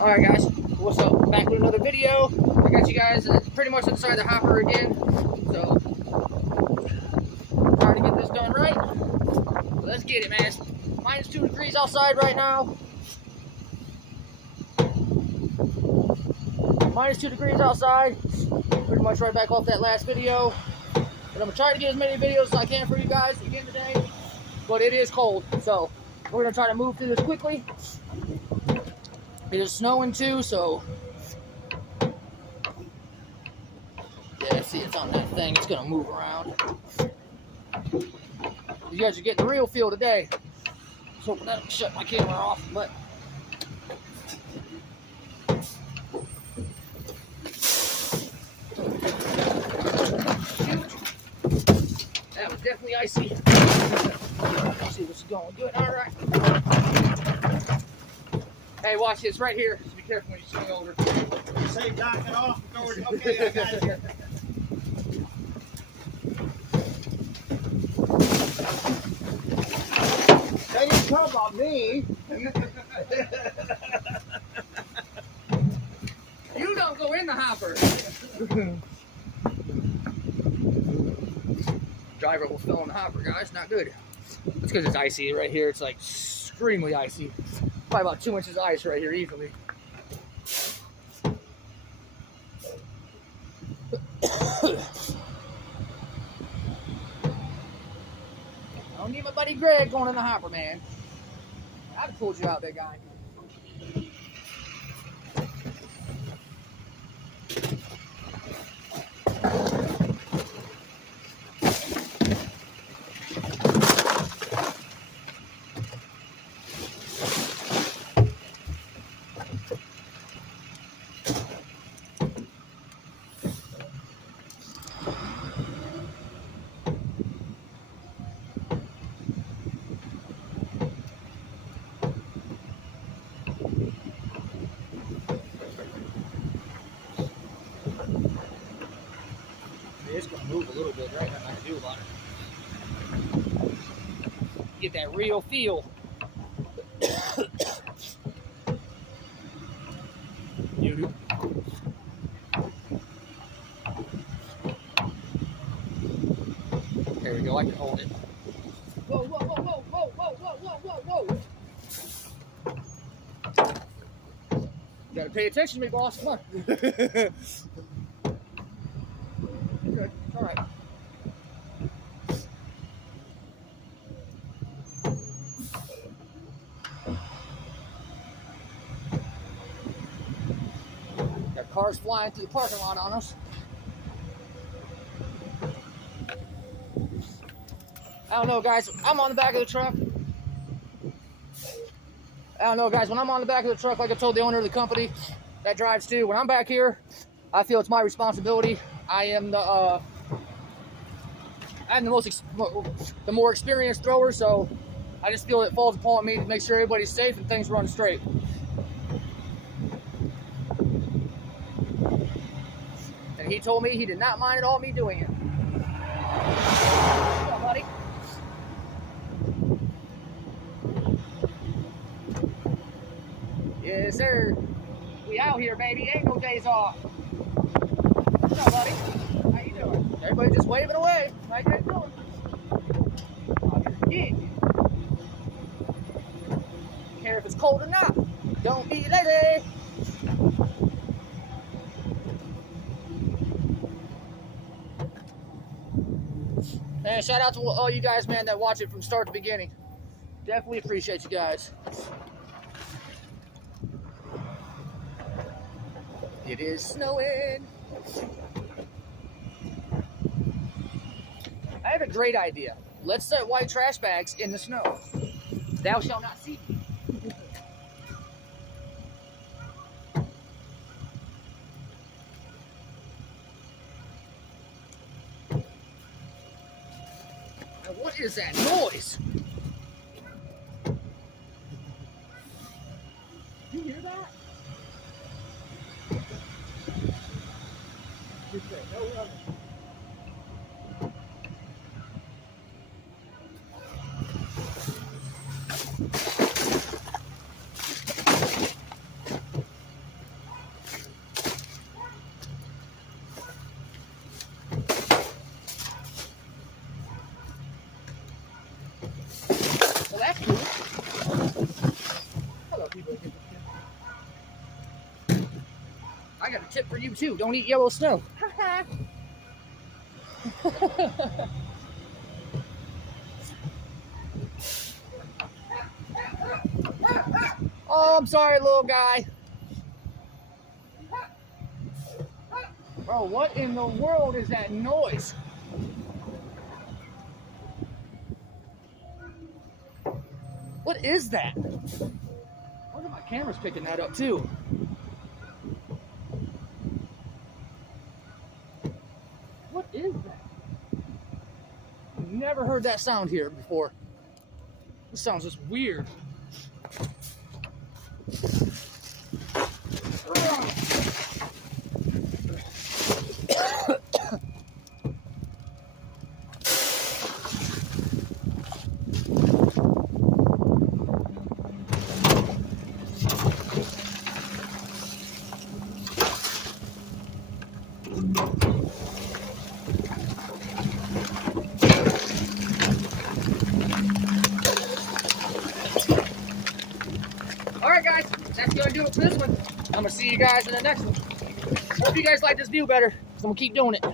Alright guys, what's up? Back with another video. I got you guys pretty much inside the hopper again. So, trying to get this done right. Let's get it, man. It's minus 2 degrees outside right now. Minus 2 degrees outside. Pretty much right back off that last video. And I'm going to try to get as many videos as I can for you guys again today. But it is cold, so we're going to try to move through this quickly. It is snowing too, so yeah, see, it's on that thing. It's gonna move around. You guys are getting the real feel today. So that'll shut my camera off, but that was definitely icy. Let's see what's going good. All right. Hey, watch this right here. Just be careful when you swing over. Say knock it off. Okay, I got it here. They didn't talk about me. You don't go in the hopper. Driver will fill in the hopper, guys. Not good. It's because it's icy right here. It's like extremely icy. Probably about 2 inches of ice right here easily. I don't need my buddy Greg going in the hopper, man. I'd have pulled you out, big guy. It's going to move a little bit, right? Nothing I can do about it. Get that real feel. You. There we go, I can hold it. Whoa, whoa, whoa, whoa, whoa, whoa, whoa, whoa, whoa. You gotta pay attention to me, boss. Come on. Good. All right. Got cars flying through the parking lot on us. I don't know, guys. I'm on the back of the truck. I don't know, guys. When I'm on the back of the truck, like I told the owner of the company that drives too, when I'm back here, I feel it's my responsibility. I'm the more experienced thrower, so I just feel it falls upon me to make sure everybody's safe and things run straight. And he told me he did not mind at all me doing it. What's up, buddy? Yes, sir. We out here, baby. Ain't no days off. What's up, buddy? How you doing? Everybody just waving away. How you guys doing? Yeah. Don't care if it's cold or not. Don't be lazy. And shout out to all you guys, man, that watch it from start to beginning. Definitely appreciate you guys. It is snowing. I have a great idea. Let's set white trash bags in the snow. Thou shalt not see. Now what is that noise? You hear that? No running. I got a tip for you too. Don't eat yellow snow. Oh, I'm sorry, little guy. Bro, what in the world is that noise? What is that? I wonder if my camera's picking that up too. What is that? I've never heard that sound here before. This sounds just weird. Alright guys, that's gonna do it for this one. I'm gonna see you guys in the next one. Hope you guys like this view better, because I'm gonna keep doing it.